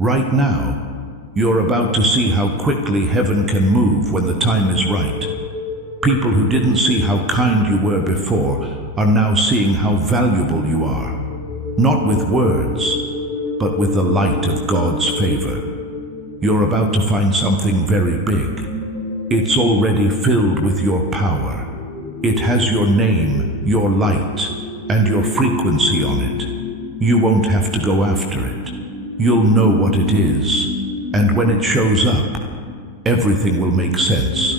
Right now, you're about to see how quickly heaven can move when the time is right. People who didn't see how kind you were before are now seeing how valuable you are. Not with words, but with the light of God's favor. You're about to find something very big. It's already filled with your power. It has your name, your light, and your frequency on it. You won't have to go after it. You'll know what it is, and when it shows up, everything will make sense.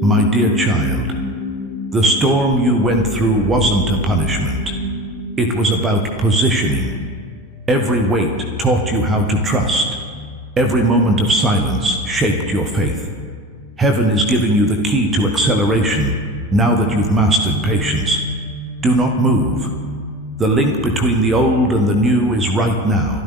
My dear child, the storm you went through wasn't a punishment. It was about positioning. Every weight taught you how to trust. Every moment of silence shaped your faith. Heaven is giving you the key to acceleration now that you've mastered patience. Do not move. The link between the old and the new is right now.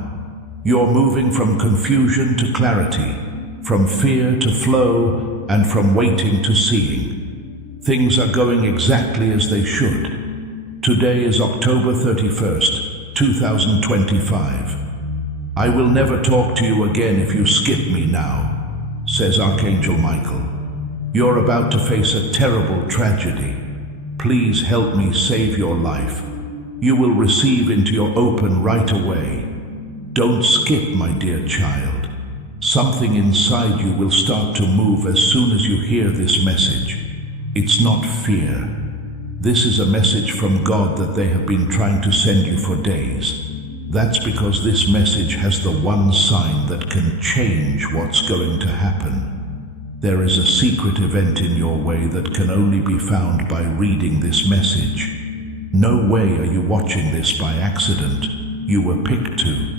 You're moving from confusion to clarity, from fear to flow, and from waiting to seeing. Things are going exactly as they should. Today is October 31st, 2025. I will never talk to you again if you skip me now, says Archangel Michael. You're about to face a terrible tragedy. Please help me save your life. You will receive into your open right away. Don't skip, my dear child. Something inside you will start to move as soon as you hear this message. It's not fear. This is a message from God that they have been trying to send you for days. That's because this message has the one sign that can change what's going to happen. There is a secret event in your way that can only be found by reading this message. No way are you watching this by accident. You were picked to.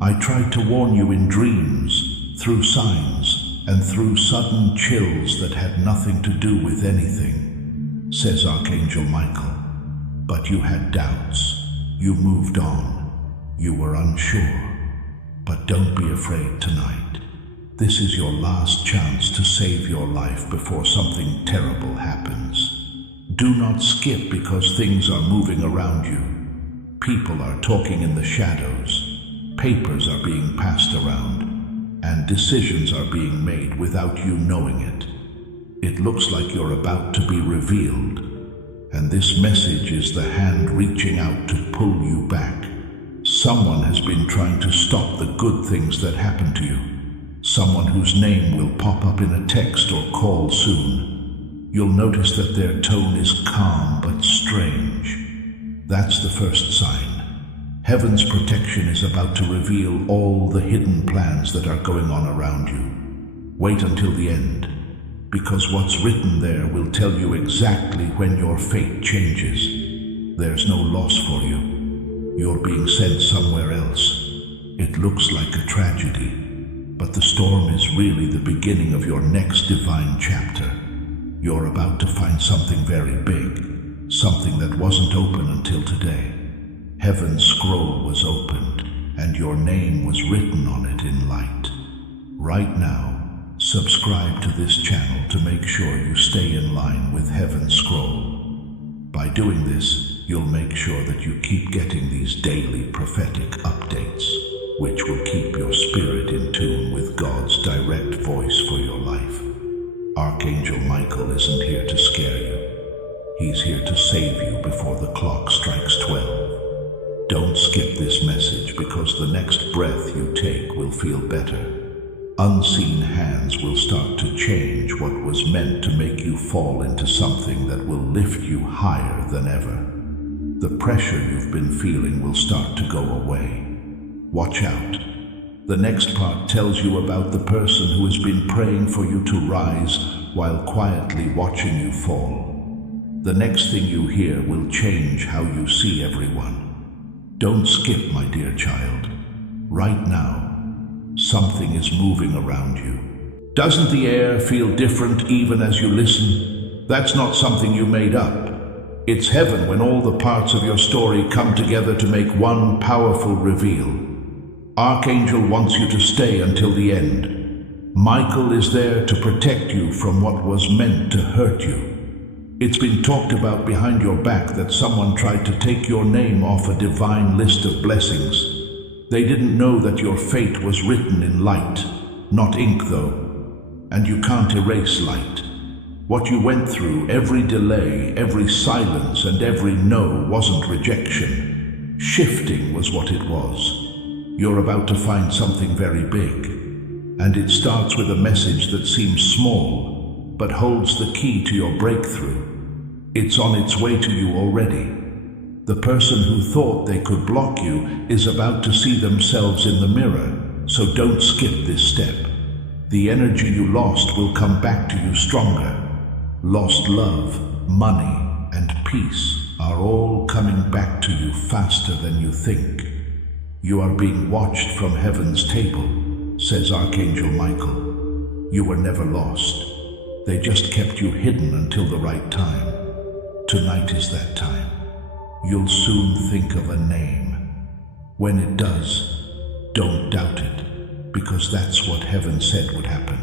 I tried to warn you in dreams, through signs, and through sudden chills that had nothing to do with anything, says Archangel Michael. But you had doubts. You moved on. You were unsure. But don't be afraid tonight. This is your last chance to save your life before something terrible happens. Do not skip because things are moving around you. People are talking in the shadows. Papers are being passed around, and decisions are being made without you knowing it. It looks like you're about to be revealed, and this message is the hand reaching out to pull you back. Someone has been trying to stop the good things that happen to you. Someone whose name will pop up in a text or call soon. You'll notice that their tone is calm but strange. That's the first sign. Heaven's protection is about to reveal all the hidden plans that are going on around you. Wait until the end, because what's written there will tell you exactly when your fate changes. There's no loss for you. You're being sent somewhere else. It looks like a tragedy, but the storm is really the beginning of your next divine chapter. You're about to find something very big, something that wasn't open until today. Heaven's scroll was opened, and your name was written on it in light. Right now, subscribe to this channel to make sure you stay in line with Heaven's scroll. By doing this, you'll make sure that you keep getting these daily prophetic updates, which will keep your spirit in tune with God's direct voice for your life. Archangel Michael isn't here to scare you. He's here to save you before the clock strikes 12. Don't skip this message because the next breath you take will feel better. Unseen hands will start to change what was meant to make you fall into something that will lift you higher than ever. The pressure you've been feeling will start to go away. Watch out. The next part tells you about the person who has been praying for you to rise while quietly watching you fall. The next thing you hear will change how you see everyone. Don't skip, my dear child. Right now, something is moving around you. Doesn't the air feel different even as you listen? That's not something you made up. It's heaven when all the parts of your story come together to make one powerful reveal. Archangel wants you to stay until the end. Michael is there to protect you from what was meant to hurt you. It's been talked about behind your back that someone tried to take your name off a divine list of blessings. They didn't know that your fate was written in light, not ink though, and you can't erase light. What you went through, every delay, every silence, and every no wasn't rejection. Shifting was what it was. You're about to find something very big, and it starts with a message that seems small, but holds the key to your breakthrough. It's on its way to you already. The person who thought they could block you is about to see themselves in the mirror, so don't skip this step. The energy you lost will come back to you stronger. Lost love, money, and peace are all coming back to you faster than you think. You are being watched from heaven's table, says Archangel Michael. You were never lost. They just kept you hidden until the right time. Tonight is that time. You'll soon think of a name. When it does, don't doubt it, because that's what heaven said would happen.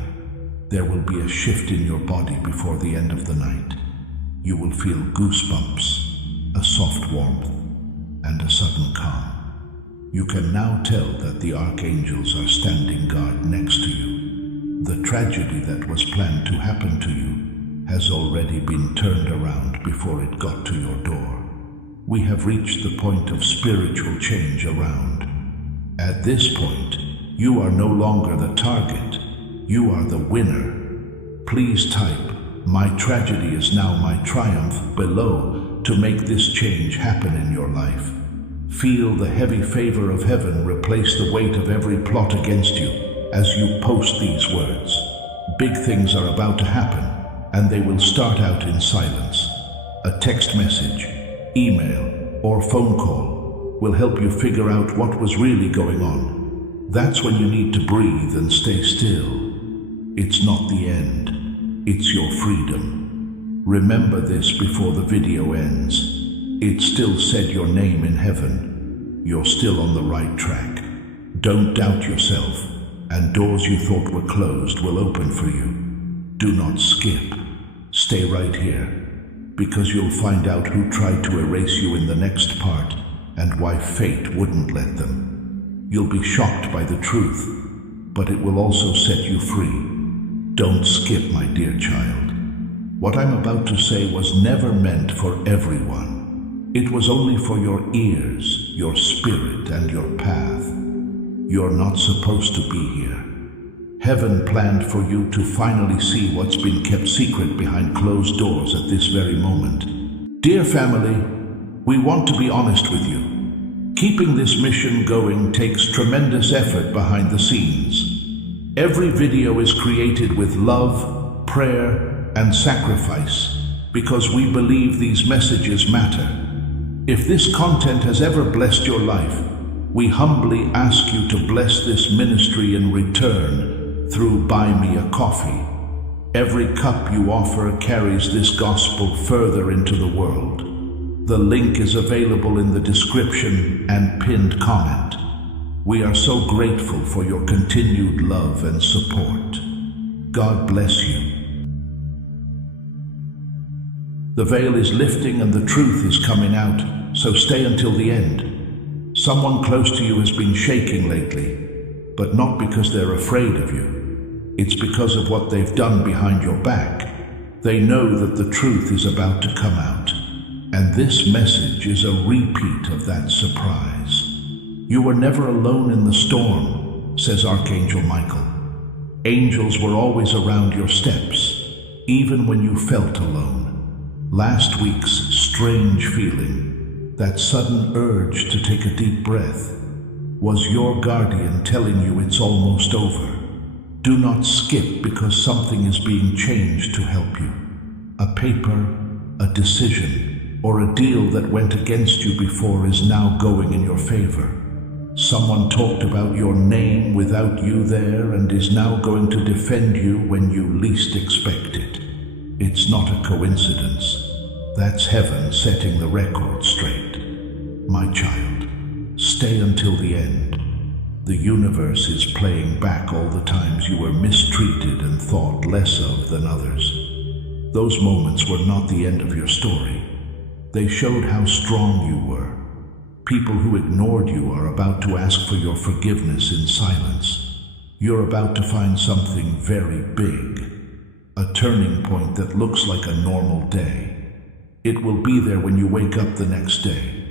There will be a shift in your body before the end of the night. You will feel goosebumps, a soft warmth, and a sudden calm. You can now tell that the archangels are standing guard next to you. The tragedy that was planned to happen to you has already been turned around before it got to your door. We have reached the point of spiritual change around. At this point, you are no longer the target. You are the winner. Please type, "My tragedy is now my triumph," below to make this change happen in your life. Feel the heavy favor of heaven replace the weight of every plot against you as you post these words. Big things are about to happen, and they will start out in silence. A text message, email, or phone call will help you figure out what was really going on. That's when you need to breathe and stay still. It's not the end. It's your freedom. Remember this before the video ends. It still said your name in heaven. You're still on the right track. Don't doubt yourself, and doors you thought were closed will open for you. Do not skip. Stay right here, because you'll find out who tried to erase you in the next part and why fate wouldn't let them. You'll be shocked by the truth, but it will also set you free. Don't skip, my dear child. What I'm about to say was never meant for everyone. It was only for your ears, your spirit, and your path. You're not supposed to be here. Heaven planned for you to finally see what's been kept secret behind closed doors at this very moment. Dear family, we want to be honest with you. Keeping this mission going takes tremendous effort behind the scenes. Every video is created with love, prayer, and sacrifice because we believe these messages matter. If this content has ever blessed your life, we humbly ask you to bless this ministry in return through Buy Me a Coffee. Every cup you offer carries this gospel further into the world. The link is available in the description and pinned comment. We are so grateful for your continued love and support. God bless you. The veil is lifting and the truth is coming out, so stay until the end. Someone close to you has been shaking lately, but not because they're afraid of you. It's because of what they've done behind your back. They know that the truth is about to come out, and this message is a repeat of that surprise. You were never alone in the storm, says Archangel Michael. Angels were always around your steps, even when you felt alone. Last week's strange feeling, that sudden urge to take a deep breath, was your guardian telling you it's almost over. Do not skip because something is being changed to help you. A paper, a decision, or a deal that went against you before is now going in your favor. Someone talked about your name without you there and is now going to defend you when you least expect it. It's not a coincidence. That's heaven setting the record straight. My child, stay until the end. The universe is playing back all the times you were mistreated and thought less of than others. Those moments were not the end of your story. They showed how strong you were. People who ignored you are about to ask for your forgiveness in silence. You're about to find something very big, a turning point that looks like a normal day. It will be there when you wake up the next day.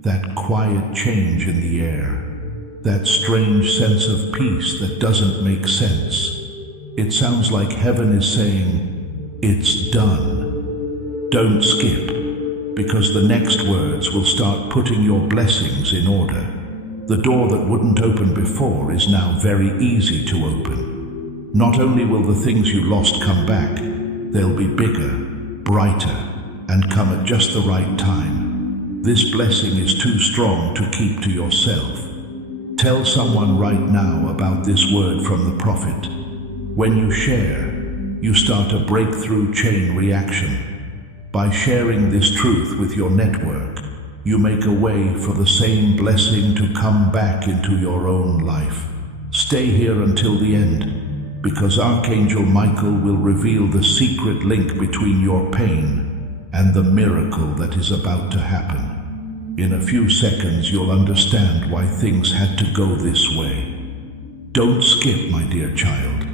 That quiet change in the air, that strange sense of peace that doesn't make sense. It sounds like heaven is saying, it's done. Don't skip, because the next words will start putting your blessings in order. The door that wouldn't open before is now very easy to open. Not only will the things you lost come back, they'll be bigger, brighter, and come at just the right time. This blessing is too strong to keep to yourself. Tell someone right now about this word from the prophet. When you share, you start a breakthrough chain reaction. By sharing this truth with your network, you make a way for the same blessing to come back into your own life. Stay here until the end, because Archangel Michael will reveal the secret link between your pain and the miracle that is about to happen. In a few seconds, you'll understand why things had to go this way. Don't skip, my dear child.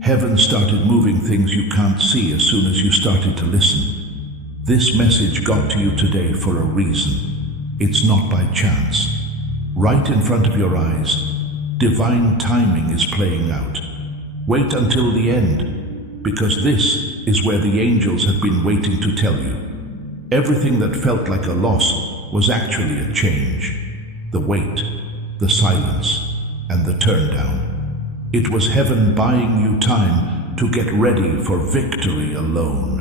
Heaven started moving things you can't see as soon as you started to listen. This message got to you today for a reason. It's not by chance. Right in front of your eyes, divine timing is playing out. Wait until the end, because this is where the angels have been waiting to tell you. Everything that felt like a loss was actually a change. The wait, the silence, and the turn down. It was heaven buying you time to get ready for victory alone.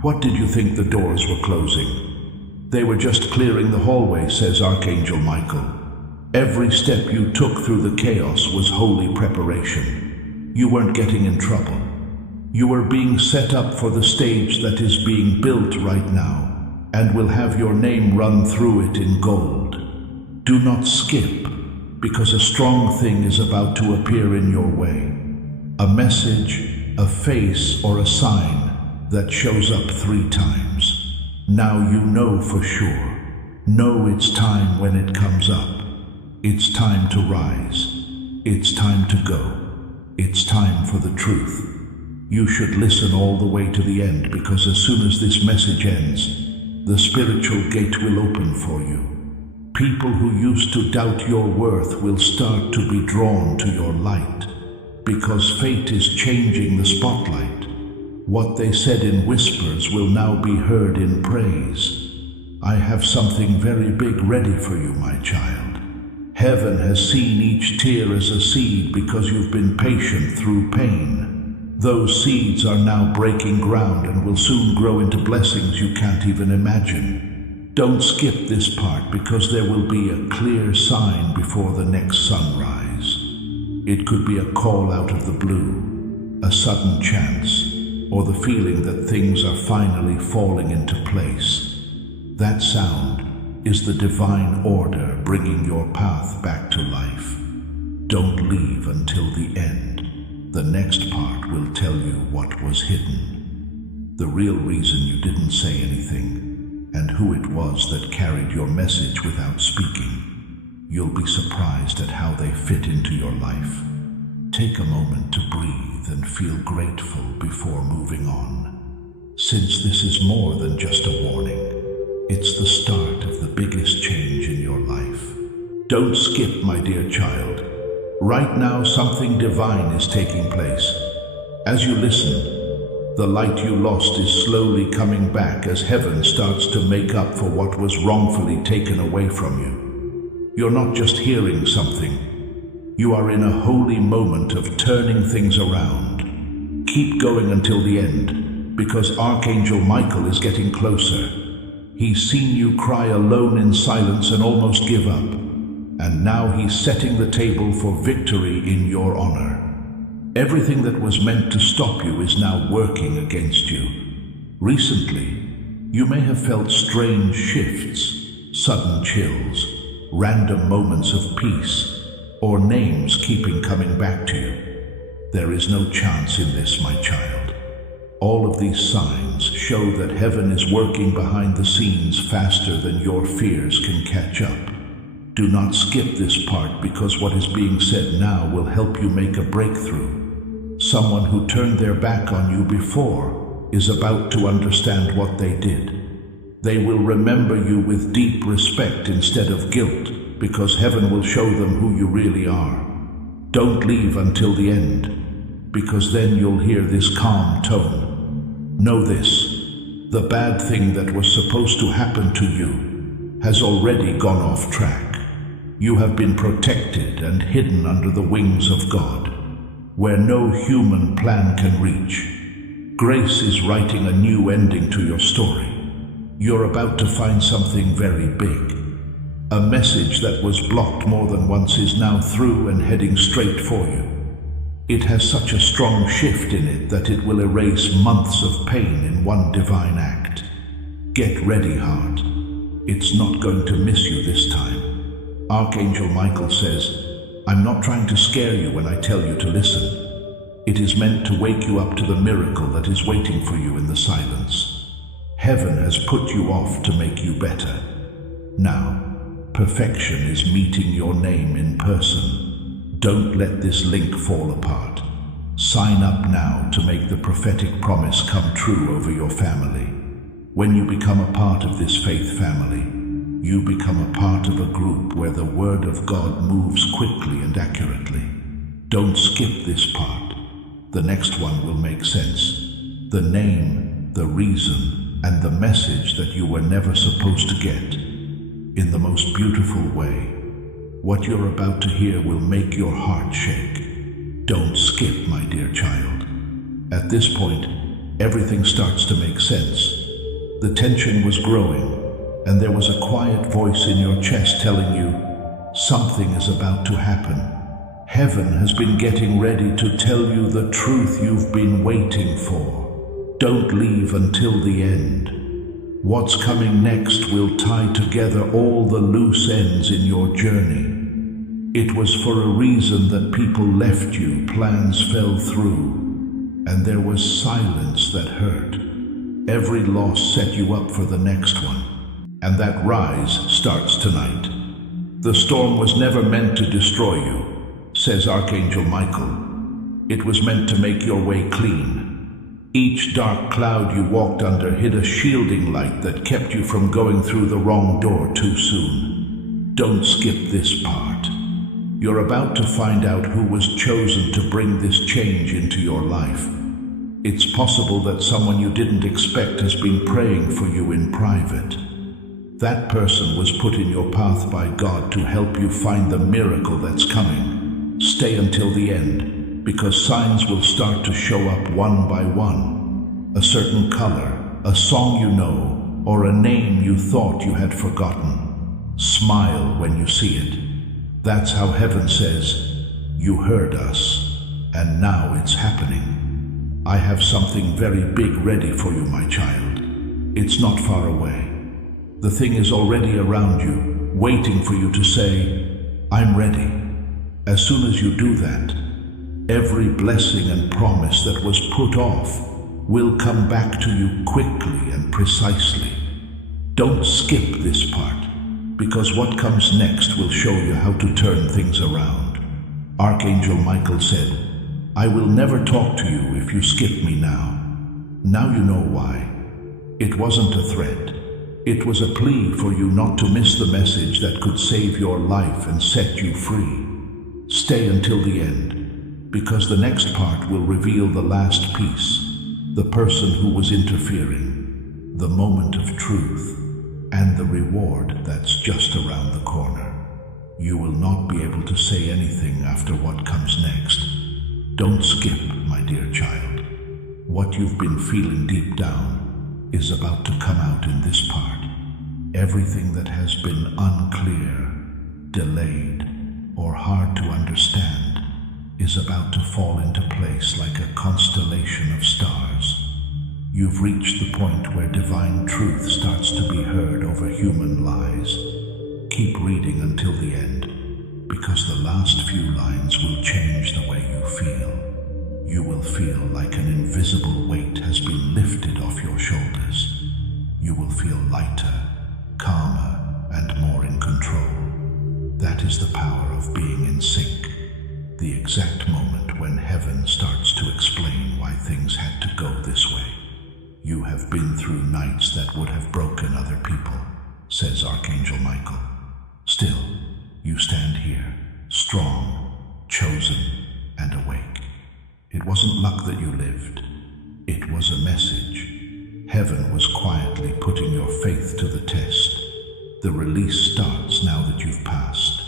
What did you think the doors were closing? They were just clearing the hallway, says Archangel Michael. Every step you took through the chaos was holy preparation. You weren't getting in trouble. You were being set up for the stage that is being built right now, and will have your name run through it in gold. Do not skip, because a strong thing is about to appear in your way. A message, a face, or a sign that shows up 3 times. Now you know for sure. Know it's time when it comes up. It's time to rise. It's time to go. It's time for the truth. You should listen all the way to the end, because as soon as this message ends, the spiritual gate will open for you. People who used to doubt your worth will start to be drawn to your light, because fate is changing the spotlight. What they said in whispers will now be heard in praise. I have something very big ready for you, my child. Heaven has seen each tear as a seed because you've been patient through pain. Those seeds are now breaking ground and will soon grow into blessings you can't even imagine. Don't skip this part, because there will be a clear sign before the next sunrise. It could be a call out of the blue, a sudden chance, or the feeling that things are finally falling into place. That sound is the divine order bringing your path back to life. Don't leave until the end. The next part will tell you what was hidden, the real reason you didn't say anything, and who it was that carried your message without speaking. You'll be surprised at how they fit into your life. Take a moment to breathe and feel grateful before moving on. Since this is more than just a warning, it's the start of the biggest change in your life. Don't skip, my dear child. Right now, something divine is taking place. As you listen, the light you lost is slowly coming back as heaven starts to make up for what was wrongfully taken away from you. You're not just hearing something. You are in a holy moment of turning things around. Keep going until the end, because Archangel Michael is getting closer. He's seen you cry alone in silence and almost give up, and now he's setting the table for victory in your honor. Everything that was meant to stop you is now working against you. Recently, you may have felt strange shifts, sudden chills, random moments of peace, or names keeping coming back to you. There is no chance in this, my child. All of these signs show that heaven is working behind the scenes faster than your fears can catch up. Do not skip this part, because what is being said now will help you make a breakthrough. Someone who turned their back on you before is about to understand what they did. They will remember you with deep respect instead of guilt, because heaven will show them who you really are. Don't leave until the end, because then you'll hear this calm tone. Know this: the bad thing that was supposed to happen to you has already gone off track. You have been protected and hidden under the wings of God, where no human plan can reach. Grace is writing a new ending to your story. You're about to find something very big. A message that was blocked more than once is now through and heading straight for you. It has such a strong shift in it that it will erase months of pain in one divine act. Get ready, heart. It's not going to miss you this time. Archangel Michael says, I'm not trying to scare you when I tell you to listen. It is meant to wake you up to the miracle that is waiting for you in the silence. Heaven has put you off to make you better. Now, perfection is meeting your name in person. Don't let this link fall apart. Sign up now to make the prophetic promise come true over your family. When you become a part of this faith family, you become a part of a group where the Word of God moves quickly and accurately. Don't skip this part. The next one will make sense. The name, the reason, and the message that you were never supposed to get. In the most beautiful way. What you're about to hear will make your heart shake. Don't skip, my dear child. At this point, everything starts to make sense. The tension was growing, and there was a quiet voice in your chest telling you, something is about to happen. Heaven has been getting ready to tell you the truth you've been waiting for. Don't leave until the end. What's coming next will tie together all the loose ends in your journey. It was for a reason that people left you, plans fell through, and there was silence that hurt. Every loss set you up for the next one, and that rise starts tonight. The storm was never meant to destroy you, says Archangel Michael. It was meant to make your way clean. Each dark cloud you walked under hid a shielding light that kept you from going through the wrong door too soon. Don't skip this part. You're about to find out who was chosen to bring this change into your life. It's possible that someone you didn't expect has been praying for you in private. That person was put in your path by God to help you find the miracle that's coming. Stay until the end, because signs will start to show up one by one. A certain color, a song you know, or a name you thought you had forgotten. Smile when you see it. That's how heaven says, you heard us, and now it's happening. I have something very big ready for you, my child. It's not far away. The thing is already around you, waiting for you to say, I'm ready. As soon as you do that, every blessing and promise that was put off will come back to you quickly and precisely. Don't skip this part, because what comes next will show you how to turn things around. Archangel Michael said, I will never talk to you if you skip me now. Now you know why. It wasn't a threat. It was a plea for you not to miss the message that could save your life and set you free. Stay until the end, because the next part will reveal the last piece, the person who was interfering, the moment of truth, and the reward that's just around the corner. You will not be able to say anything after what comes next. Don't skip, my dear child. What you've been feeling deep down is about to come out in this part. Everything that has been unclear, delayed, or hard to understand is about to fall into place like a constellation of stars. You've reached the point where divine truth starts to be heard over human lies. Keep reading until the end, because the last few lines will change the way you feel. You will feel like an invisible weight has been feel lighter, calmer, and more in control. That is the power of being in sync, the exact moment when heaven starts to explain why things had to go this way. You have been through nights that would have broken other people, says Archangel Michael. Still, you stand here, strong, chosen, and awake. It wasn't luck that you lived. It was a message. Heaven was quietly putting your faith to the test. The release starts now that you've passed.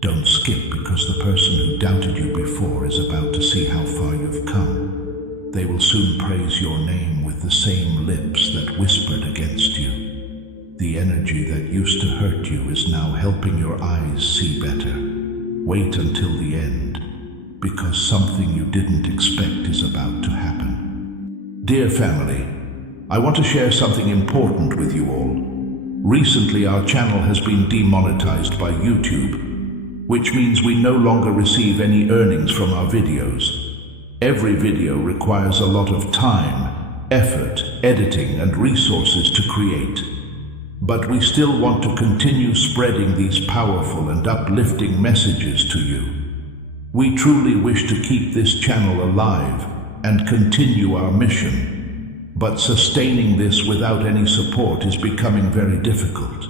Don't skip, because the person who doubted you before is about to see how far you've come. They will soon praise your name with the same lips that whispered against you. The energy that used to hurt you is now helping your eyes see better. Wait until the end, because something you didn't expect is about to happen. Dear family, I want to share something important with you all. Recently, our channel has been demonetized by YouTube, which means we no longer receive any earnings from our videos. Every video requires a lot of time, effort, editing, and resources to create. But we still want to continue spreading these powerful and uplifting messages to you. We truly wish to keep this channel alive and continue our mission. But sustaining this without any support is becoming very difficult.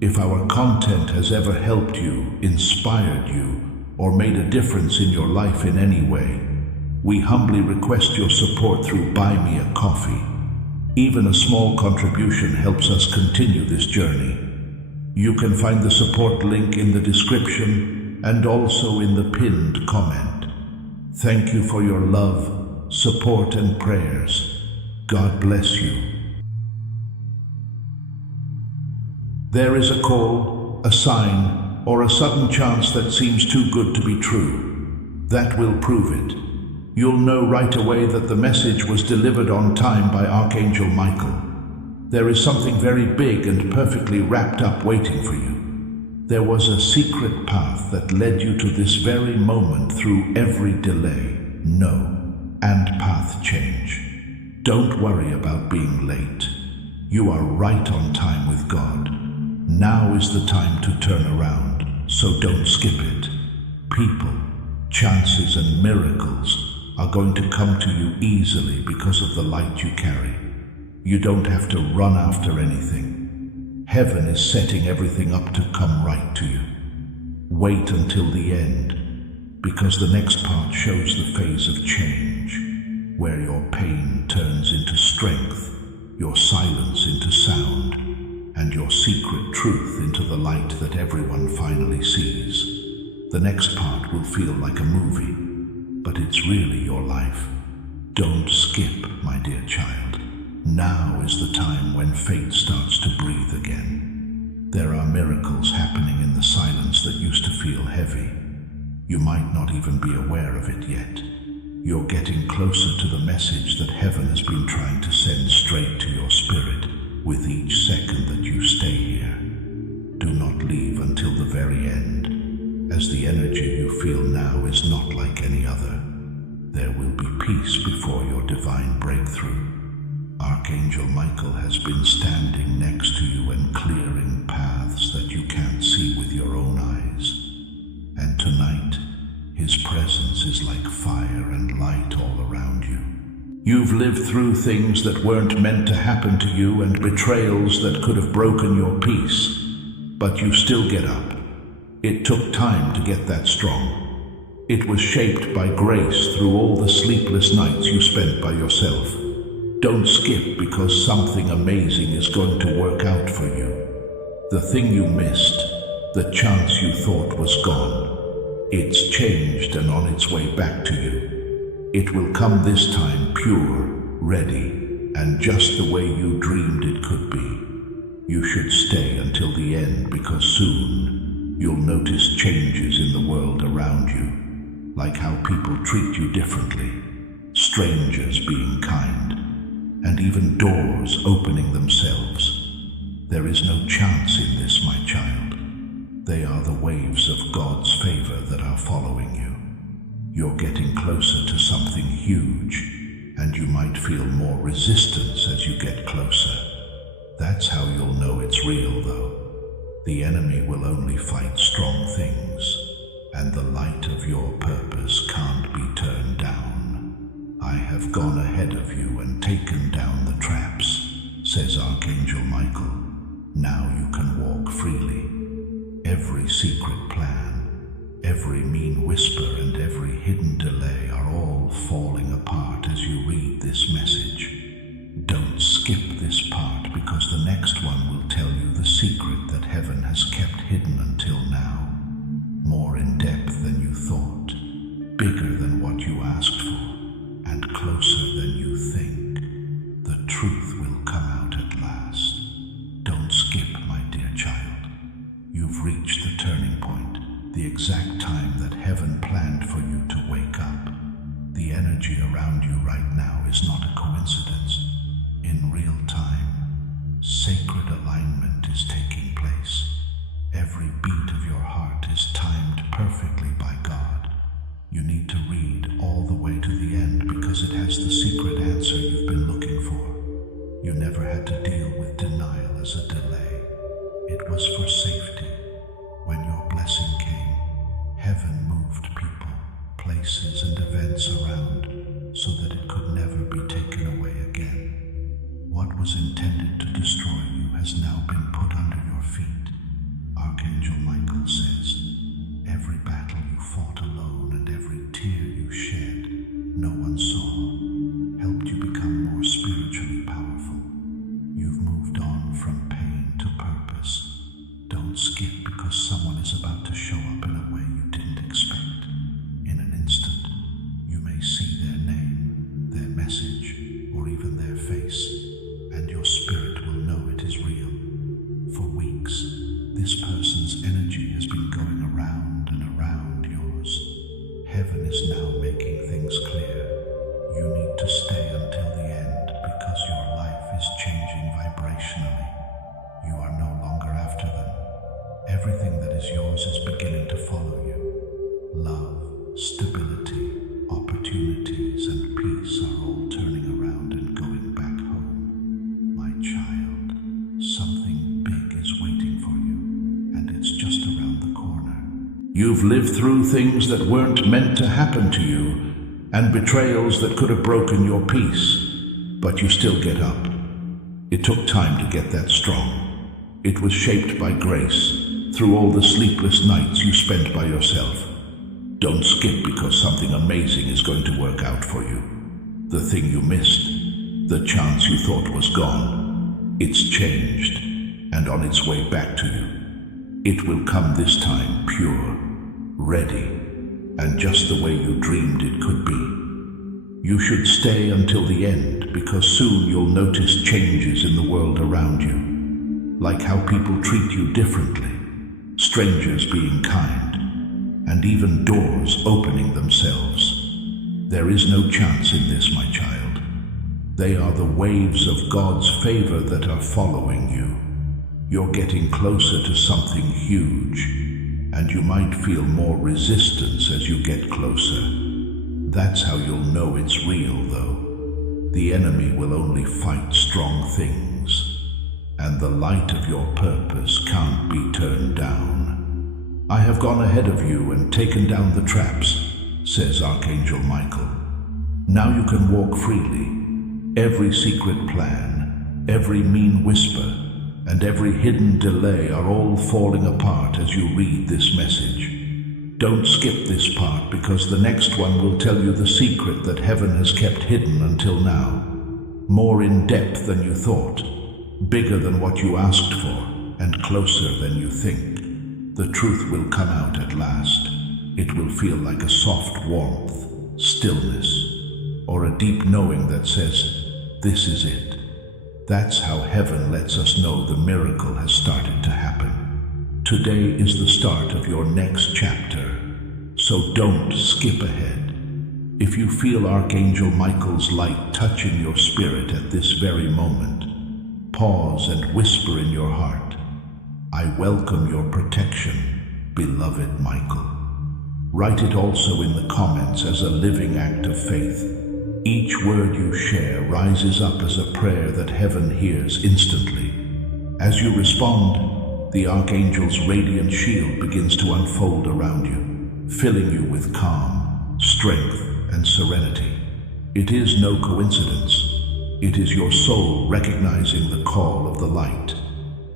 If our content has ever helped you, inspired you, or made a difference in your life in any way, we humbly request your support through Buy Me a Coffee. Even a small contribution helps us continue this journey. You can find the support link in the description and also in the pinned comment. Thank you for your love, support, and prayers. God bless you. There is a call, a sign, or a sudden chance that seems too good to be true. That will prove it. You'll know right away that the message was delivered on time by Archangel Michael. There is something very big and perfectly wrapped up waiting for you. There was a secret path that led you to this very moment through every delay, and path change. Don't worry about being late. You are right on time with God. Now is the time to turn around, so don't skip it. People, chances, and miracles are going to come to you easily because of the light you carry. You don't have to run after anything. Heaven is setting everything up to come right to you. Wait until the end, because the next part shows the phase of change, where your pain turns into strength, your silence into sound, and your secret truth into the light that everyone finally sees. The next part will feel like a movie, but it's really your life. Don't skip, my dear child. Now is the time when fate starts to breathe again. There are miracles happening in the silence that used to feel heavy. You might not even be aware of it yet. You're getting closer to the message that heaven has been trying to send straight to your spirit with each second that you stay here. Do not leave until the very end, as the energy you feel now is not like any other. There will be peace before your divine breakthrough. Archangel Michael has been standing next to you and clearing paths that you can't see with your own eyes. And tonight, his presence is like fire and light all around you. You've lived through things that weren't meant to happen to you and betrayals that could have broken your peace, but you still get up. It took time to get that strong. It was shaped by grace through all the sleepless nights you spent by yourself. Don't skip, because something amazing is going to work out for you. The thing you missed, the chance you thought was gone, it's changed and on its way back to you. It will come this time pure, ready, and just the way you dreamed it could be. You should stay until the end, because soon you'll notice changes in the world around you, like how people treat you differently, strangers being kind, and even doors opening themselves. There is no chance in this, my child. They are the waves of God's favor that are following you. You're getting closer to something huge, and you might feel more resistance as you get closer. That's how you'll know it's real, though. The enemy will only fight strong things, and the light of your purpose can't be turned down. I have gone ahead of you and taken down the traps, says Archangel Michael. Now you can walk freely. Every secret plan, every mean whisper, and every hidden delay are all falling apart as you read this message. Don't skip this part, because the next one will tell you the secret that heaven has kept hidden until now. More in depth than you thought, bigger than what you asked for, and closer than you think. The truth will come out at last. Don't skip, my dear child. You've reached the turning point, the exact time that heaven planned for you to wake up. The energy around you right now is not a coincidence. In real time, sacred alignment is taking place. Every beat of your heart is timed perfectly by God. You need to read all the way to the end, because it has the secret answer you've been looking for. You never had to deal with denial as a delay. It was for safety. When your blessing came, heaven moved people, places, and events around so that it could never be taken away again. What was intended to destroy you has now been put under your feet. Archangel Michael says, every battle you fought alone and every tear you shed, no one saw, helped you become more spiritually powerful. You've moved on from pain to purpose. Don't skip, because someone is about to show up in a way you didn't expect. In an instant, you may see their name, their message, or even their face, and your spirit will know it is real. For weeks, this person's energy has been going around and around yours. Heaven is now making things clear. You need to stay until the end, because your life is changing vibrationally. You are no longer after them. Everything that is yours is beginning to follow you. Love, stability, opportunities, and peace are all turning around and going back home. My child, something big is waiting for you, and it's just around the corner. You've lived through things that weren't meant to happen to you, and betrayals that could have broken your peace, but you still get up. It took time to get that strong. It was shaped by grace, through all the sleepless nights you spent by yourself. Don't skip, because something amazing is going to work out for you. The thing you missed, the chance you thought was gone, it's changed and on its way back to you. It will come this time pure, ready, and just the way you dreamed it could be. You should stay until the end, because soon you'll notice changes in the world around you, like how people treat you differently, strangers being kind, and even doors opening themselves. There is no chance in this, my child. They are the waves of God's favor that are following you. You're getting closer to something huge, and you might feel more resistance as you get closer. That's how you'll know it's real, though. The enemy will only fight strong things, and the light of your purpose can't be turned down. I have gone ahead of you and taken down the traps, says Archangel Michael. Now you can walk freely. Every secret plan, every mean whisper, and every hidden delay are all falling apart as you read this message. Don't skip this part, because the next one will tell you the secret that heaven has kept hidden until now. More in depth than you thought, bigger than what you asked for, and closer than you think. The truth will come out at last. It will feel like a soft warmth, stillness, or a deep knowing that says, this is it. That's how heaven lets us know the miracle has started to happen. Today is the start of your next chapter, so don't skip ahead. If you feel Archangel Michael's light touching your spirit at this very moment, pause and whisper in your heart, I welcome your protection, beloved Michael. Write it also in the comments as a living act of faith. Each word you share rises up as a prayer that heaven hears instantly. As you respond, the Archangel's radiant shield begins to unfold around you, filling you with calm, strength, and serenity. It is no coincidence. It is your soul recognizing the call of the light.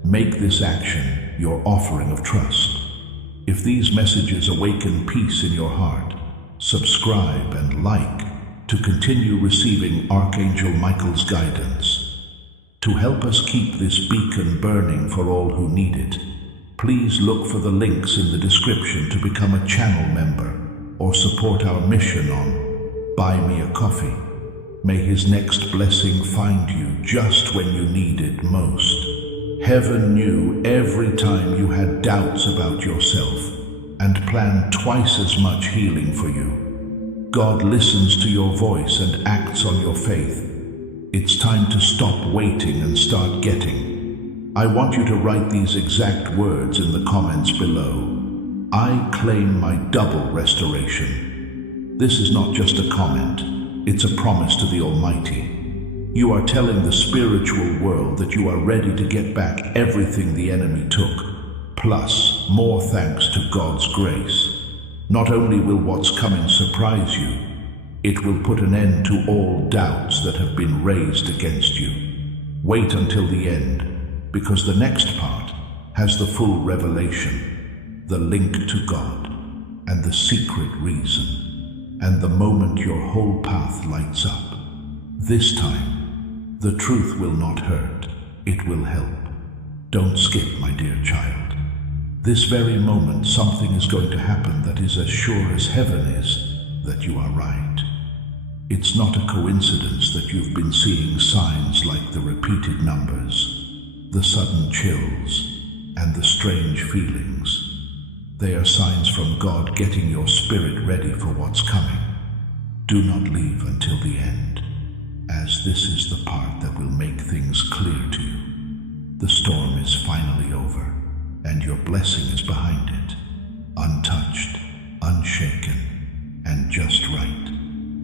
Make this action your offering of trust. If these messages awaken peace in your heart, subscribe and like to continue receiving Archangel Michael's guidance. To help us keep this beacon burning for all who need it, please look for the links in the description to become a channel member or support our mission on Buy Me a Coffee. May his next blessing find you just when you need it most. Heaven knew every time you had doubts about yourself and planned twice as much healing for you. God listens to your voice and acts on your faith. It's time to stop waiting and start getting. I want you to write these exact words in the comments below. I claim my double restoration. This is not just a comment, it's a promise to the Almighty. You are telling the spiritual world that you are ready to get back everything the enemy took, plus more thanks to God's grace. Not only will what's coming surprise you, it will put an end to all doubts that have been raised against you. Wait until the end, because the next part has the full revelation, the link to God, and the secret reason, and the moment your whole path lights up. This time, the truth will not hurt, it will help. Don't skip, my dear child. This very moment, something is going to happen that is as sure as heaven is that you are right. It's not a coincidence that you've been seeing signs like the repeated numbers, the sudden chills, and the strange feelings. They are signs from God getting your spirit ready for what's coming. Do not leave until the end, as this is the part that will make things clear to you. The storm is finally over, and your blessing is behind it, untouched, unshaken, and just right.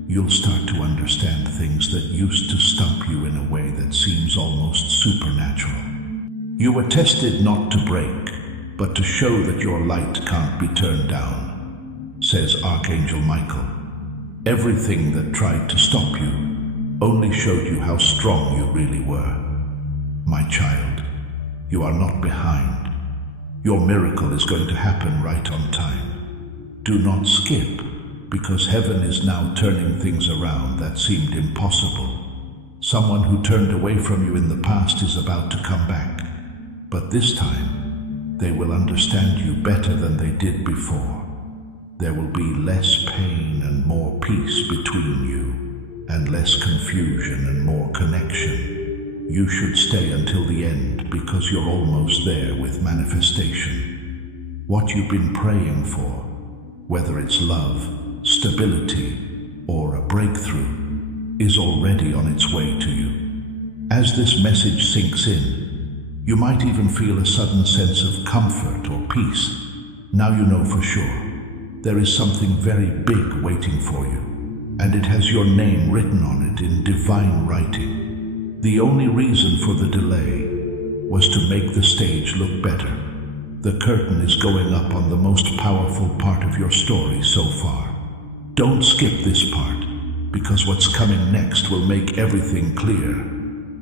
You'll start to understand things that used to stump you in a way that seems almost supernatural. You were tested not to break, but to show that your light can't be turned down, says Archangel Michael. Everything that tried to stop you only showed you how strong you really were. My child, you are not behind. Your miracle is going to happen right on time. Do not skip, because heaven is now turning things around that seemed impossible. Someone who turned away from you in the past is about to come back, but this time they will understand you better than they did before. There will be less pain and more peace between you, and less confusion and more connection. You should stay until the end because you're almost there with manifestation. What you've been praying for, whether it's love, stability, or a breakthrough, is already on its way to you. As this message sinks in, you might even feel a sudden sense of comfort or peace. Now you know for sure there is something very big waiting for you, and it has your name written on it in divine writing. The only reason for the delay was to make the stage look better. The curtain is going up on the most powerful part of your story so far. Don't skip this part, because what's coming next will make everything clear.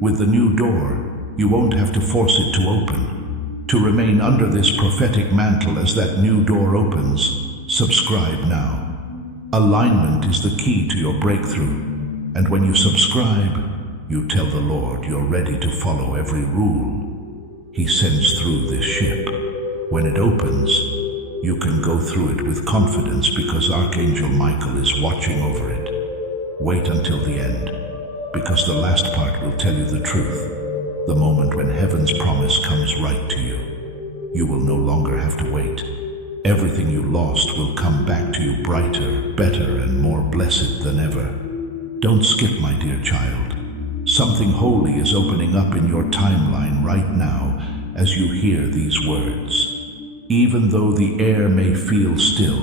With the new door, you won't have to force it to open. To remain under this prophetic mantle as that new door opens, subscribe now. Alignment is the key to your breakthrough, and when you subscribe, you tell the Lord you're ready to follow every rule He sends through this ship. When it opens, you can go through it with confidence because Archangel Michael is watching over it. Wait until the end, because the last part will tell you the truth. The moment when heaven's promise comes right to you, you will no longer have to wait. Everything you lost will come back to you brighter, better, and more blessed than ever. Don't skip, my dear child. Something holy is opening up in your timeline right now as you hear these words. Even though the air may feel still,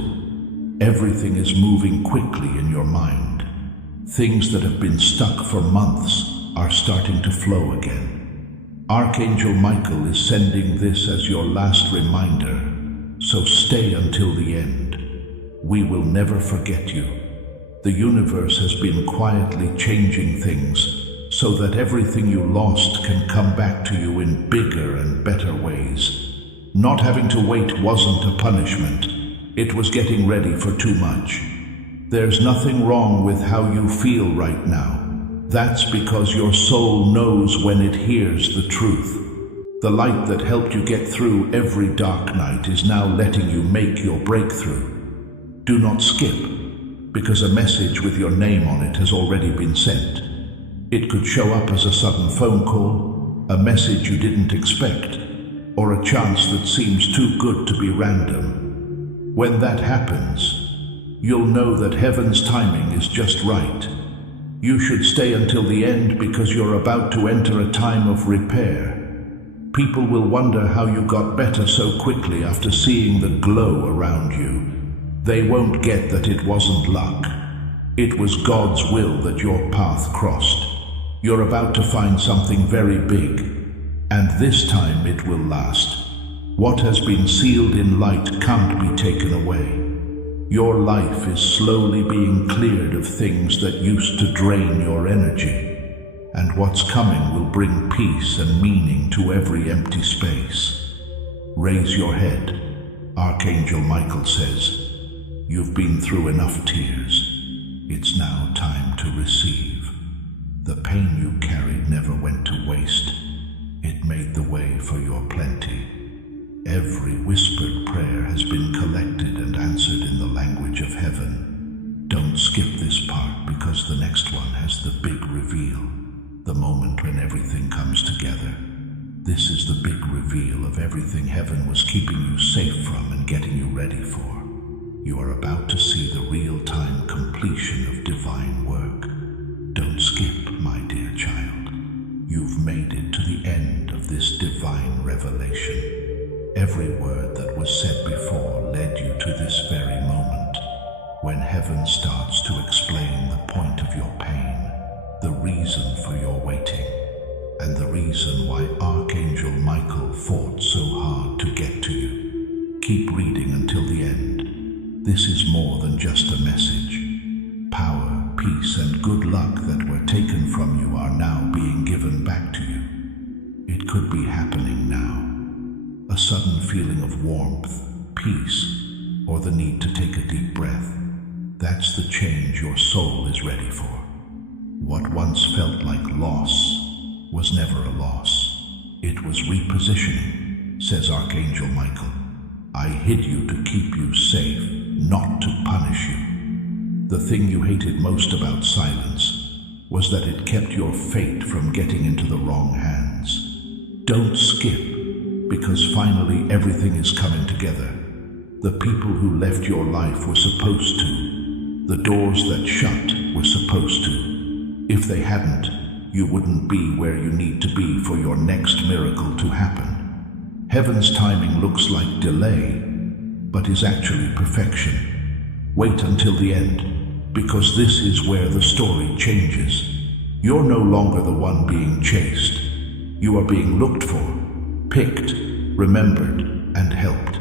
everything is moving quickly in your mind. Things that have been stuck for months are starting to flow again. Archangel Michael is sending this as your last reminder, so stay until the end. We will never forget you. The universe has been quietly changing things so that everything you lost can come back to you in bigger and better ways. Not having to wait wasn't a punishment. It was getting ready for too much. There's nothing wrong with how you feel right now. That's because your soul knows when it hears the truth. The light that helped you get through every dark night is now letting you make your breakthrough. Do not skip, because a message with your name on it has already been sent. It could show up as a sudden phone call, a message you didn't expect, or a chance that seems too good to be random. When that happens, you'll know that heaven's timing is just right. You should stay until the end because you're about to enter a time of repair. People will wonder how you got better so quickly after seeing the glow around you. They won't get that it wasn't luck. It was God's will that your path crossed. You're about to find something very big, and this time it will last. What has been sealed in light can't be taken away. Your life is slowly being cleared of things that used to drain your energy, and what's coming will bring peace and meaning to every empty space. Raise your head, Archangel Michael says. You've been through enough tears. It's now time to receive. The pain you carried never went to waste. It made the way for your plenty. Every whispered prayer has been collected and answered in the language of heaven. Don't skip this part because the next one has the big reveal, the moment when everything comes together. This is the big reveal of everything heaven was keeping you safe from and getting you ready for. You are about to see the real-time completion of divine work. Don't skip, my dear child. You've made it to the end of this divine revelation. Every word that was said before led you to this very moment, when heaven starts to explain the point of your pain, the reason for your waiting, and the reason why Archangel Michael fought so hard to get to you. Keep reading until the end. This is more than just a message. Power, peace, and good luck that were taken from you are now being given back to you. It could be happening now. A sudden feeling of warmth, peace, or the need to take a deep breath. That's the change your soul is ready for. What once felt like loss was never a loss. It was repositioning, says Archangel Michael. I hid you to keep you safe, not to punish you. The thing you hated most about silence was that it kept your fate from getting into the wrong hands. Don't skip, because finally everything is coming together. The people who left your life were supposed to. The doors that shut were supposed to. If they hadn't, you wouldn't be where you need to be for your next miracle to happen. Heaven's timing looks like delay, but is actually perfection. Wait until the end, because this is where the story changes. You're no longer the one being chased. You are being looked for, picked, remembered, and helped.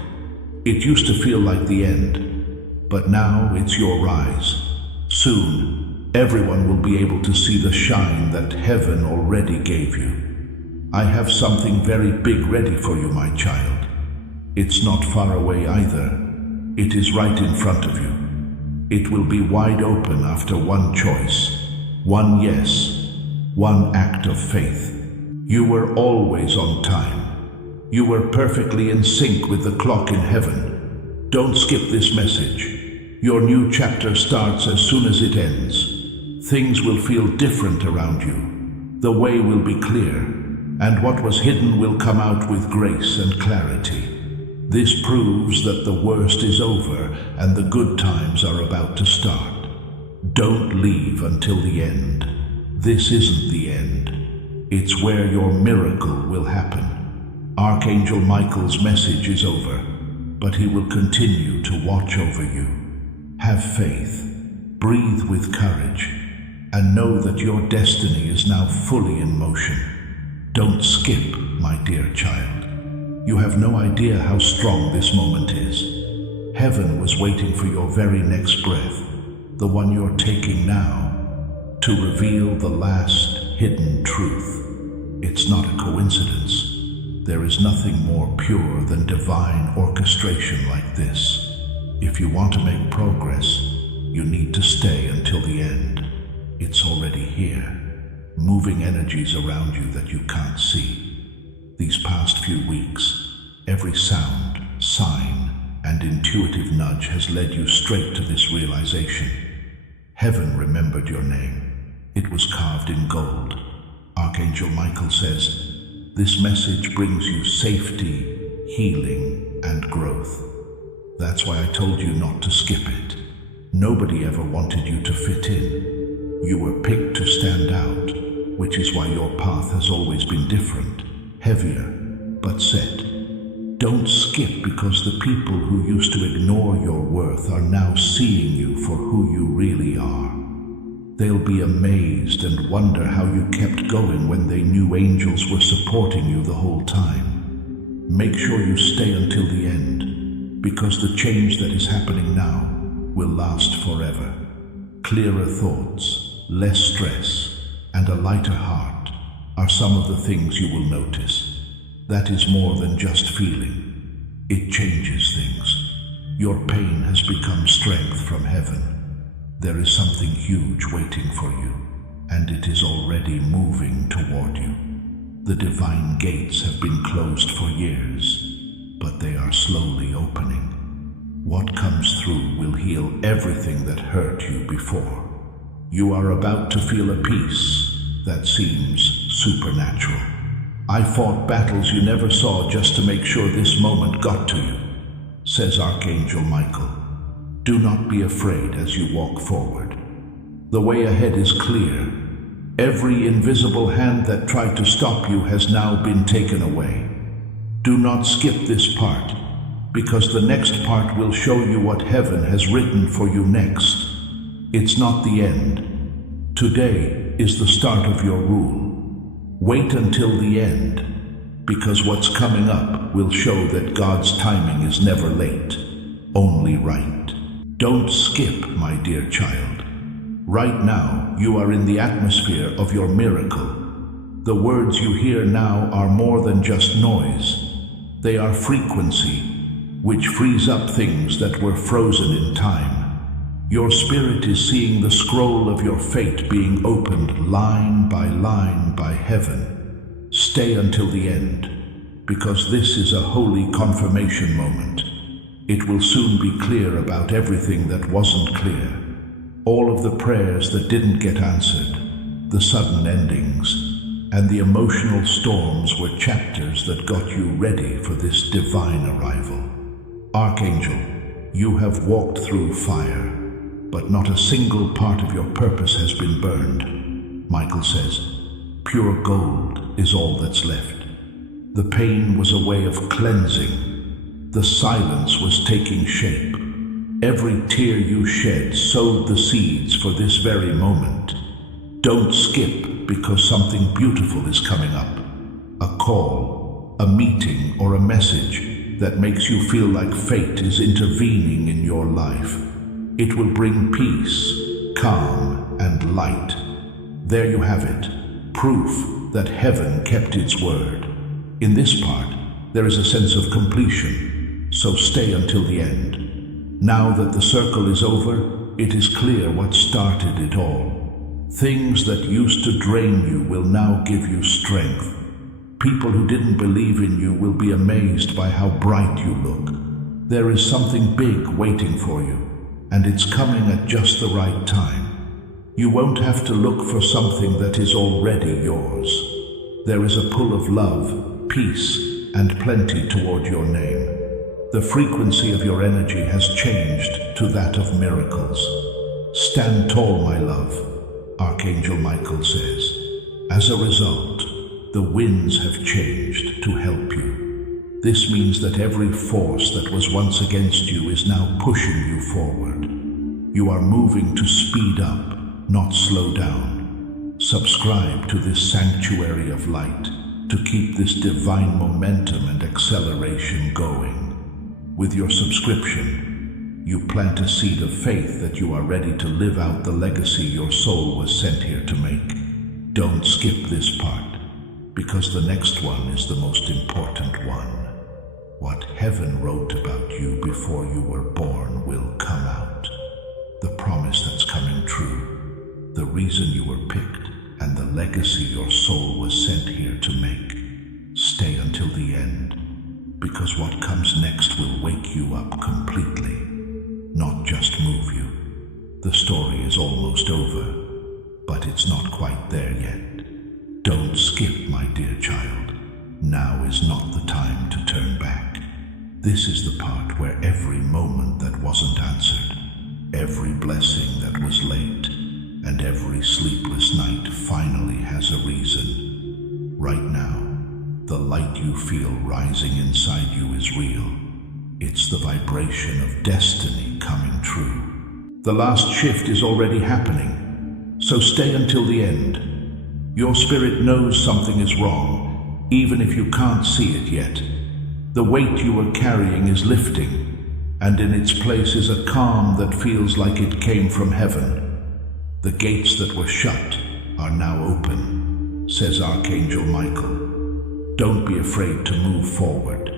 It used to feel like the end, but now it's your rise. Soon, everyone will be able to see the shine that heaven already gave you. I have something very big ready for you, my child. It's not far away either. It is right in front of you. It will be wide open after one choice, one yes, one act of faith. You were always on time. You were perfectly in sync with the clock in heaven. Don't skip this message. Your new chapter starts as soon as it ends. Things will feel different around you. The way will be clear, and what was hidden will come out with grace and clarity. This proves that the worst is over and the good times are about to start. Don't leave until the end. This isn't the end. It's where your miracle will happen. Archangel Michael's message is over, but he will continue to watch over you. Have faith, breathe with courage, and know that your destiny is now fully in motion. Don't skip, my dear child. You have no idea how strong this moment is. Heaven was waiting for your very next breath, the one you're taking now, to reveal the last hidden truth. It's not a coincidence. There is nothing more pure than divine orchestration like this. If you want to make progress, you need to stay until the end. It's already here, moving energies around you that you can't see. These past few weeks, every sound, sign, and intuitive nudge has led you straight to this realization. Heaven remembered your name. It was carved in gold. Archangel Michael says, this message brings you safety, healing, and growth. That's why I told you not to skip it. Nobody ever wanted you to fit in. You were picked to stand out, which is why your path has always been different, heavier, but set. Don't skip because the people who used to ignore your worth are now seeing you for who you really are. They'll be amazed and wonder how you kept going when they knew angels were supporting you the whole time. Make sure you stay until the end, because the change that is happening now will last forever. Clearer thoughts, less stress, and a lighter heart are some of the things you will notice. That is more than just feeling. It changes things. Your pain has become strength from heaven. There is something huge waiting for you, and it is already moving toward you. The divine gates have been closed for years, but they are slowly opening. What comes through will heal everything that hurt you before. You are about to feel a peace that seems supernatural. I fought battles you never saw just to make sure this moment got to you, says Archangel Michael. Do not be afraid as you walk forward. The way ahead is clear. Every invisible hand that tried to stop you has now been taken away. Do not skip this part, because the next part will show you what heaven has written for you next. It's not the end. Today is the start of your rule. Wait until the end, because what's coming up will show that God's timing is never late, only right. Don't skip, my dear child. Right now, you are in the atmosphere of your miracle. The words you hear now are more than just noise. They are frequency, which frees up things that were frozen in time. Your spirit is seeing the scroll of your fate being opened line by heaven. Stay until the end, because this is a holy confirmation moment. It will soon be clear about everything that wasn't clear. All of the prayers that didn't get answered, the sudden endings, and the emotional storms were chapters that got you ready for this divine arrival. Archangel, you have walked through fire, but not a single part of your purpose has been burned. Michael says, pure gold is all that's left. The pain was a way of cleansing. The silence was taking shape. Every tear you shed sowed the seeds for this very moment. Don't skip, because something beautiful is coming up. A call, a meeting, or a message that makes you feel like fate is intervening in your life. It will bring peace, calm, and light. There you have it, proof that heaven kept its word. In this part, there is a sense of completion. So stay until the end. Now that the circle is over, it is clear what started it all. Things that used to drain you will now give you strength. People who didn't believe in you will be amazed by how bright you look. There is something big waiting for you, and it's coming at just the right time. You won't have to look for something that is already yours. There is a pull of love, peace, and plenty toward your name. The frequency of your energy has changed to that of miracles. Stand tall, my love, Archangel Michael says. As a result, the winds have changed to help you. This means that every force that was once against you is now pushing you forward. You are moving to speed up, not slow down. Subscribe to this sanctuary of light, to keep this divine momentum and acceleration going. With your subscription, you plant a seed of faith that you are ready to live out the legacy your soul was sent here to make. Don't skip this part, because the next one is the most important one. What heaven wrote about you before you were born will come out. The promise that's coming true, the reason you were picked, and the legacy your soul was sent here to make. Stay until the end, because what comes next will wake you up completely, not just move you. The story is almost over, but it's not quite there yet. Don't skip, my dear child. Now is not the time to turn back. This is the part where every moment that wasn't answered, every blessing that was late, and every sleepless night finally has a reason. Right now, the light you feel rising inside you is real. It's the vibration of destiny coming true. The last shift is already happening, so stay until the end. Your spirit knows something is wrong, even if you can't see it yet. The weight you are carrying is lifting, and in its place is a calm that feels like it came from heaven. The gates that were shut are now open, says Archangel Michael. Don't be afraid to move forward.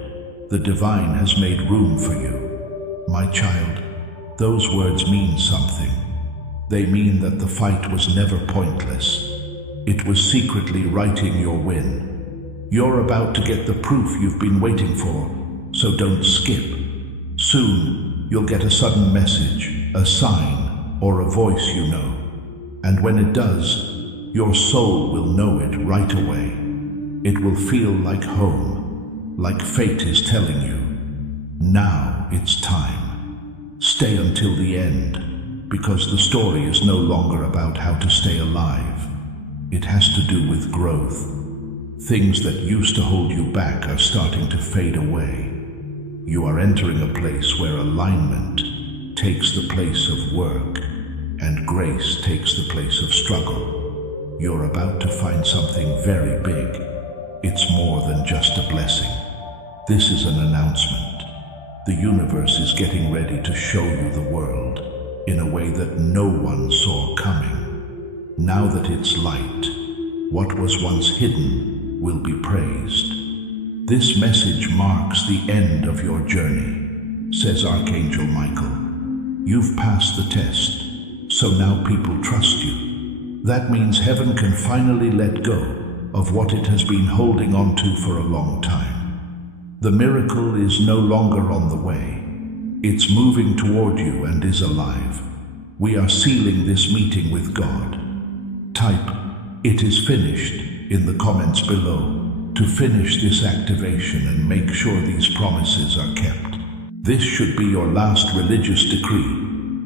The divine has made room for you. My child, those words mean something. They mean that the fight was never pointless. It was secretly writing your win. You're about to get the proof you've been waiting for, so don't skip. Soon, you'll get a sudden message, a sign, or a voice you know. And when it does, your soul will know it right away. It will feel like home, like fate is telling you, now it's time. Stay until the end, because the story is no longer about how to stay alive. It has to do with growth. Things that used to hold you back are starting to fade away. You are entering a place where alignment takes the place of work, and grace takes the place of struggle. You're about to find something very big. It's more than just a blessing. This is an announcement. The universe is getting ready to show you the world in a way that no one saw coming. Now that it's light, what was once hidden will be praised. This message marks the end of your journey, says Archangel Michael. You've passed the test, so now people trust you. That means heaven can finally let go of what it has been holding on to for a long time. The miracle is no longer on the way. It's moving toward you and is alive. We are sealing this meeting with God. Type, "It is finished," in the comments below to finish this activation and make sure these promises are kept. This should be your last religious decree,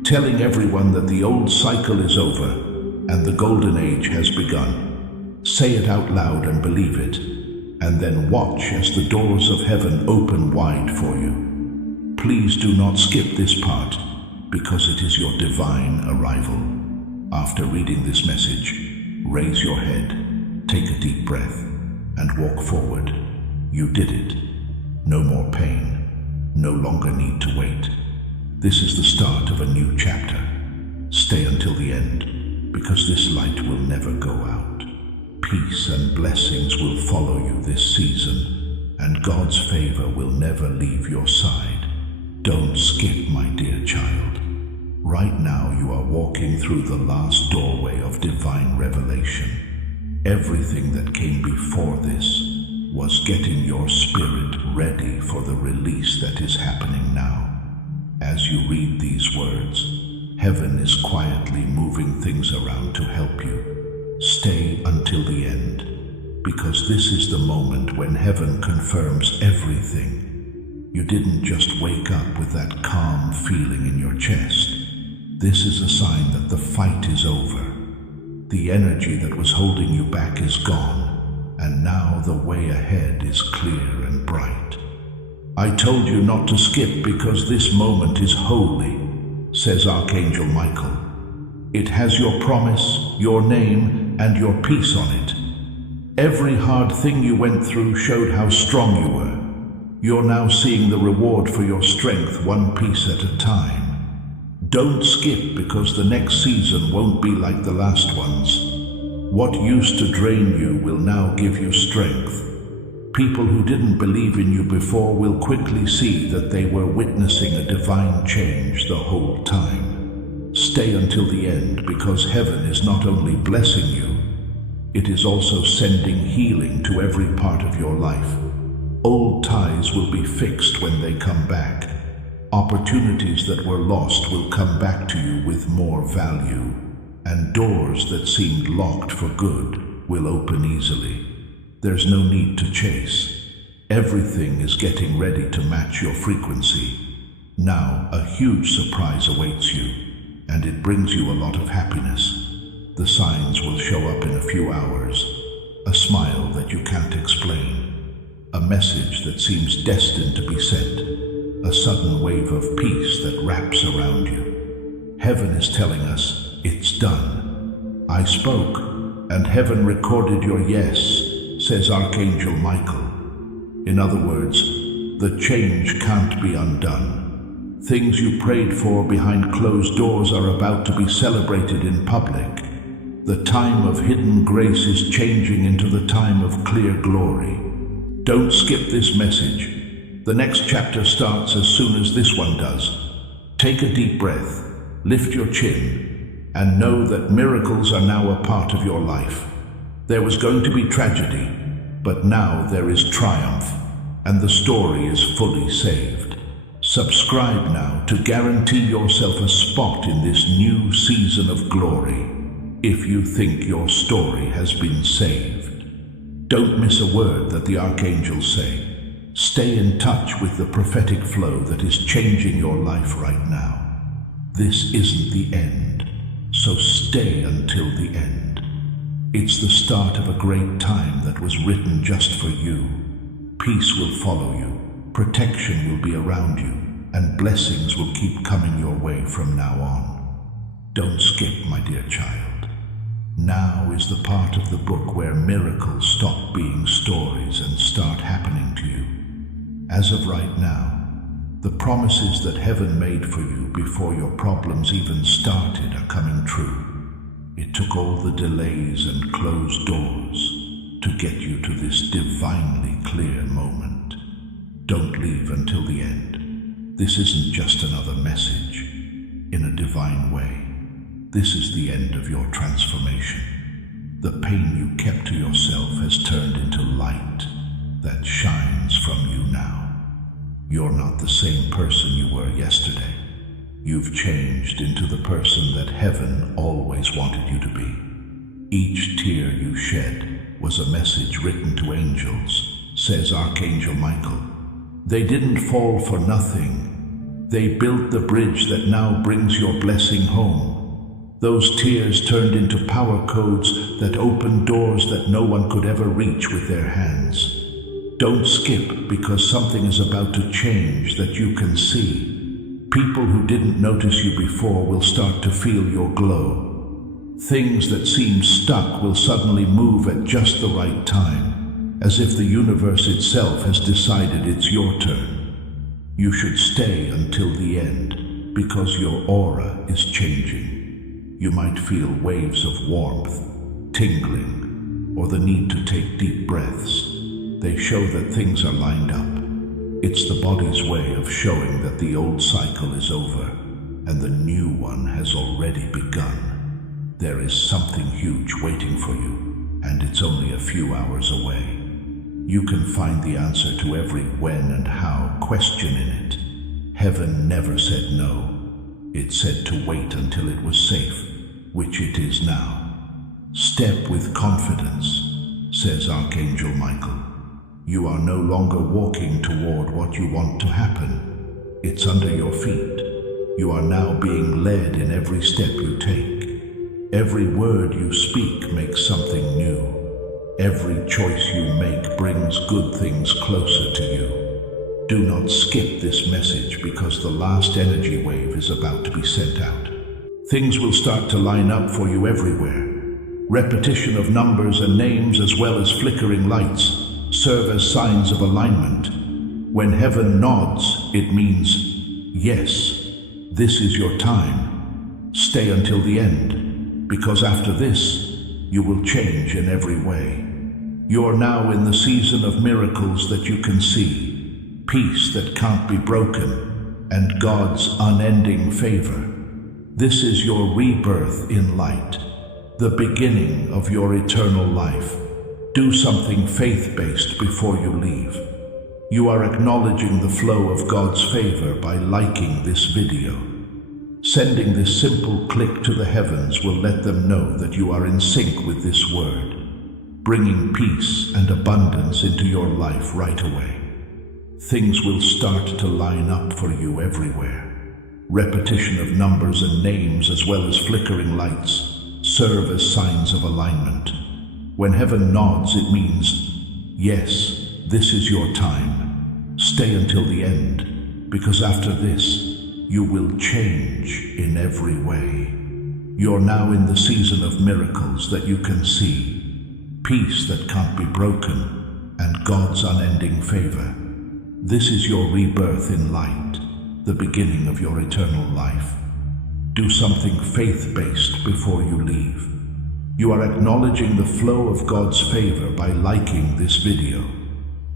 telling everyone that the old cycle is over and the golden age has begun. Say it out loud and believe it, and then watch as the doors of heaven open wide for you. Please do not skip this part, because it is your divine arrival. After reading this message, raise your head, take a deep breath, and walk forward. You did it. No more pain. No longer need to wait. This is the start of a new chapter. Stay until the end, because this light will never go out. Peace and blessings will follow you this season, and God's favor will never leave your side. Don't skip, my dear child. Right now you are walking through the last doorway of divine revelation. Everything that came before this was getting your spirit ready for the release that is happening now. As you read these words, heaven is quietly moving things around to help you. Stay until the end, because this is the moment when heaven confirms everything. You didn't just wake up with that calm feeling in your chest. This is a sign that the fight is over. The energy that was holding you back is gone, and now the way ahead is clear and bright. I told you not to skip because this moment is holy, says Archangel Michael. It has your promise, your name, and your peace on it. Every hard thing you went through showed how strong you were. You're now seeing the reward for your strength one piece at a time. Don't skip, because the next season won't be like the last ones. What used to drain you will now give you strength. People who didn't believe in you before will quickly see that they were witnessing a divine change the whole time. Stay until the end, because heaven is not only blessing you, it is also sending healing to every part of your life. Old ties will be fixed when they come back. Opportunities that were lost will come back to you with more value, and doors that seemed locked for good will open easily. There's no need to chase. Everything is getting ready to match your frequency. Now, a huge surprise awaits you, and it brings you a lot of happiness. The signs will show up in a few hours. A smile that you can't explain. A message that seems destined to be sent. A sudden wave of peace that wraps around you. Heaven is telling us, it's done. I spoke, and heaven recorded your yes, says Archangel Michael. In other words, the change can't be undone. Things you prayed for behind closed doors are about to be celebrated in public. The time of hidden grace is changing into the time of clear glory. Don't skip this message. The next chapter starts as soon as this one does. Take a deep breath, lift your chin, and know that miracles are now a part of your life. There was going to be tragedy, but now there is triumph, and the story is fully saved. Subscribe now to guarantee yourself a spot in this new season of glory, if you think your story has been saved. Don't miss a word that the Archangels say. Stay in touch with the prophetic flow that is changing your life right now. This isn't the end, so stay until the end. It's the start of a great time that was written just for you. Peace will follow you, protection will be around you, and blessings will keep coming your way from now on. Don't skip, my dear child. Now is the part of the book where miracles stop being stories and start happening to you. As of right now, the promises that heaven made for you before your problems even started are coming true. It took all the delays and closed doors to get you to this divinely clear moment. Don't leave until the end. This isn't just another message. In a divine way, this is the end of your transformation. The pain you kept to yourself has turned into light that shines from you now. You're not the same person you were yesterday. You've changed into the person that heaven always wanted you to be. Each tear you shed was a message written to angels, says Archangel Michael. They didn't fall for nothing. They built the bridge that now brings your blessing home. Those tears turned into power codes that opened doors that no one could ever reach with their hands. Don't skip, because something is about to change that you can see. People who didn't notice you before will start to feel your glow. Things that seemed stuck will suddenly move at just the right time, as if the universe itself has decided it's your turn. You should stay until the end, because your aura is changing. You might feel waves of warmth, tingling, or the need to take deep breaths. They show that things are lined up. It's the body's way of showing that the old cycle is over and the new one has already begun. There is something huge waiting for you, and it's only a few hours away. You can find the answer to every when and how question in it. Heaven never said no. It said to wait until it was safe, which it is now. Step with confidence, says Archangel Michael. You are no longer walking toward what you want to happen. It's under your feet. You are now being led in every step you take. Every word you speak makes something new. Every choice you make brings good things closer to you. Do not skip this message, because the last energy wave is about to be sent out. Things will start to line up for you everywhere. Repetition of numbers and names as well as flickering lights serve as signs of alignment. When heaven nods, it means, yes, this is your time. Stay until the end, because after this, you will change in every way. You're now in the season of miracles that you can see, peace that can't be broken, and God's unending favor. This is your rebirth in light, the beginning of your eternal life. Do something faith-based before you leave. You are acknowledging the flow of God's favor by liking this video. Sending this simple click to the heavens will let them know that you are in sync with this word, bringing peace and abundance into your life right away. Things will start to line up for you everywhere. Repetition of numbers and names as well as flickering lights serve as signs of alignment. When heaven nods, it means, yes, this is your time. Stay until the end, because after this, you will change in every way. You're now in the season of miracles that you can see, peace that can't be broken, and God's unending favor. This is your rebirth in light, the beginning of your eternal life. Do something faith-based before you leave. You are acknowledging the flow of God's favor by liking this video.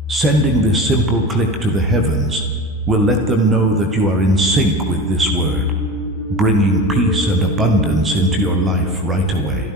Sending this simple click to the heavens will let them know that you are in sync with this word, bringing peace and abundance into your life right away.